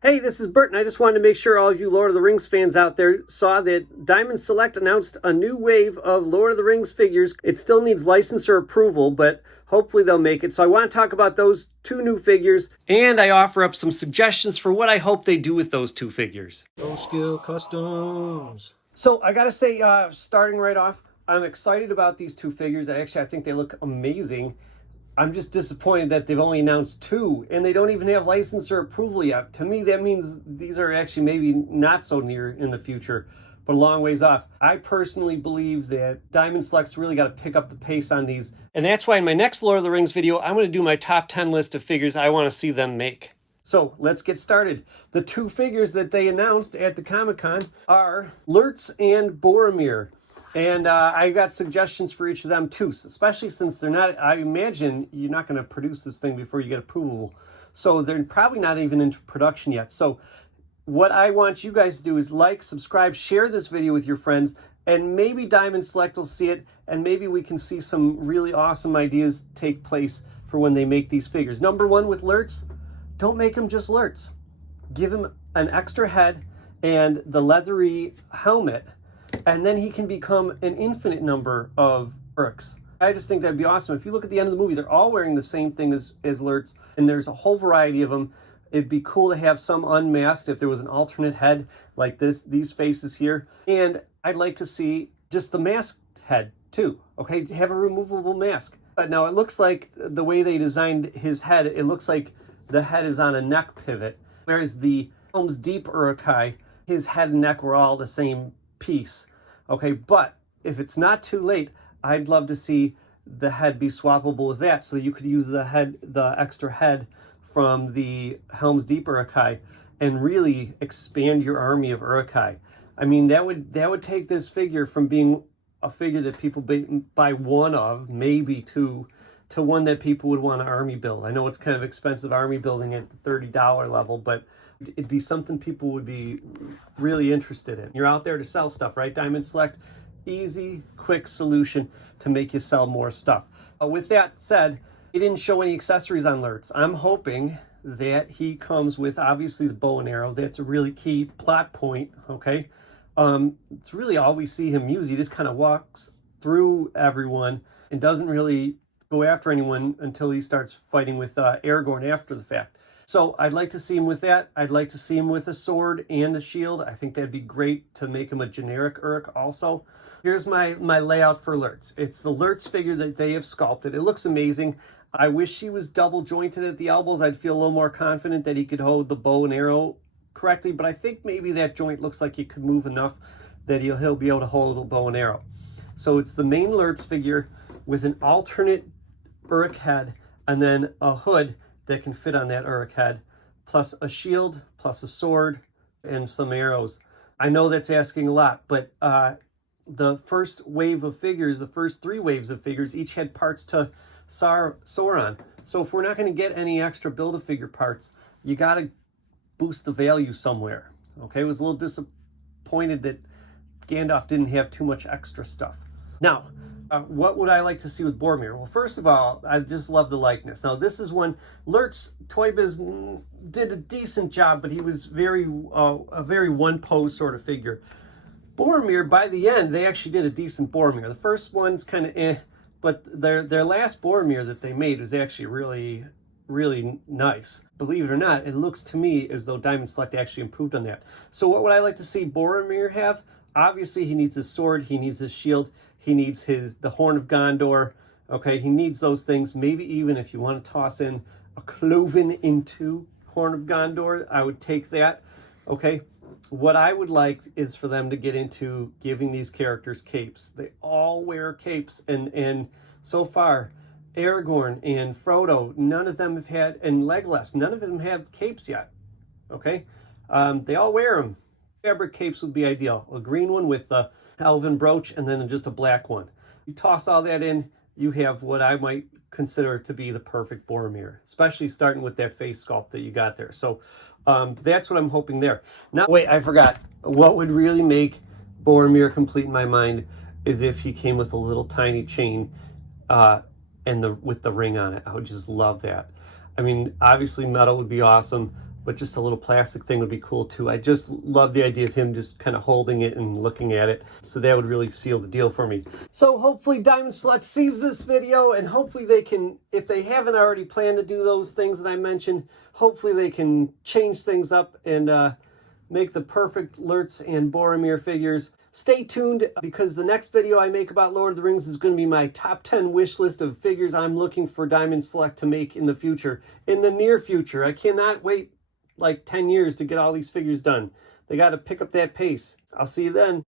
Hey, this is Bert, and I just wanted to make sure all of you Lord of the Rings fans out there saw that Diamond Select announced a new wave of Lord of the Rings figures. It still needs licensor approval, but hopefully they'll make it. So I want to talk about those two new figures, and I offer up some suggestions for what I hope they do with those two figures. No Skill Customs. So I gotta say, starting right off, I'm excited about these two figures. I think they look amazing. I'm just disappointed that they've only announced two and they don't even have licensor approval yet. To me, that means these are actually maybe not so near in the future, but a long ways off. I personally believe that Diamond Select's really got to pick up the pace on these. And that's why in my next Lord of the Rings video, I'm going to do my top 10 list of figures I want to see them make. So let's get started. The two figures that they announced at the Comic-Con are Lurtz and Boromir. And I got suggestions for each of them too, especially since they're not, I imagine you're not going to produce this thing before you get approval. So they're probably not even into production yet. So what I want you guys to do is like, subscribe, share this video with your friends, and maybe Diamond Select will see it, and maybe we can see some really awesome ideas take place for when they make these figures. Number one with Lurtz, don't make him just Lurtz. Give him an extra head and the leathery helmet, and then he can become an infinite number of Urks. I just think that'd be awesome. If you look at the end of the movie, they're all wearing the same thing as Lurtz, and there's a whole variety of them. It'd be cool to have some unmasked if there was an alternate head like these faces here. And I'd like to see just the masked head too. Okay, have a removable mask. But now it looks like the way they designed his head, it looks like the head is on a neck pivot, whereas the Helm's Deep Uruk-hai, his head and neck were all the same piece. Okay, but if it's not too late, I'd love to see the head be swappable with that, so you could use the extra head from the Helm's Deep Uruk-hai and really expand your army of Uruk-hai. I mean, that would take this figure from being a figure that people buy one of, maybe two, to one that people would want to army build. I know it's kind of expensive army building at the $30 level, but it'd be something people would be really interested in. You're out there to sell stuff, right? Diamond Select, easy, quick solution to make you sell more stuff. With that said, he didn't show any accessories on Lurtz. I'm hoping that he comes with, obviously, the bow and arrow. That's a really key plot point, okay? It's really all we see him use. He just kind of walks through everyone and doesn't really go after anyone until he starts fighting with Aragorn after the fact. So I'd like to see him with that. I'd like to see him with a sword and a shield. I think that'd be great to make him a generic Uruk also. Here's my layout for Lurtz. It's the Lurtz figure that they have sculpted. It looks amazing. I wish he was double jointed at the elbows. I'd feel a little more confident that he could hold the bow and arrow correctly, but I think maybe that joint looks like he could move enough that he'll be able to hold a bow and arrow. So it's the main Lurtz figure with an alternate Uruk head and then a hood that can fit on that Uruk head, plus a shield, plus a sword, and some arrows. I know that's asking a lot, but the first wave of figures, the first three waves of figures, each had parts to Sauron. So if we're not going to get any extra Build-A-Figure parts, you got to boost the value somewhere. Okay, I was a little disappointed that Gandalf didn't have too much extra stuff. Now, what would I like to see with Boromir? Well, first of all, I just love the likeness. Now, this is one Lurtz Toy Biz did a decent job, but he was a very one pose sort of figure. Boromir, by the end, they actually did a decent Boromir. The first one's kind of but their last Boromir that they made was actually really nice. Believe it or not, it looks to me as though Diamond Select actually improved on that. So what would I like to see Boromir have? Obviously, he needs his sword, he needs his shield, he needs the Horn of Gondor. Okay, he needs those things. Maybe even if you want to toss in a cloven into Horn of Gondor, I would take that. Okay, what I would like is for them to get into giving these characters capes. They all wear capes, and so far, Aragorn and Frodo, none of them have had, and Legolas, none of them have capes yet. Okay, they all wear them. Fabric capes would be ideal. A green one with a elven brooch and then just a black one. You toss all that in, you have what I might consider to be the perfect Boromir, especially starting with that face sculpt that you got there. So that's what I'm hoping there. Now, wait, I forgot. What would really make Boromir complete in my mind is if he came with a little tiny chain and with the ring on it. I would just love that. I mean, obviously metal would be awesome, but just a little plastic thing would be cool too. I just love the idea of him just kind of holding it and looking at it. So that would really seal the deal for me. So hopefully Diamond Select sees this video, and hopefully they can, if they haven't already planned to do those things that I mentioned, hopefully they can change things up and make the perfect Lurtz and Boromir figures. Stay tuned, because the next video I make about Lord of the Rings is going to be my top 10 wish list of figures I'm looking for Diamond Select to make in the future. In the near future. I cannot wait like 10 years to get all these figures done. They got to pick up that pace. I'll see you then.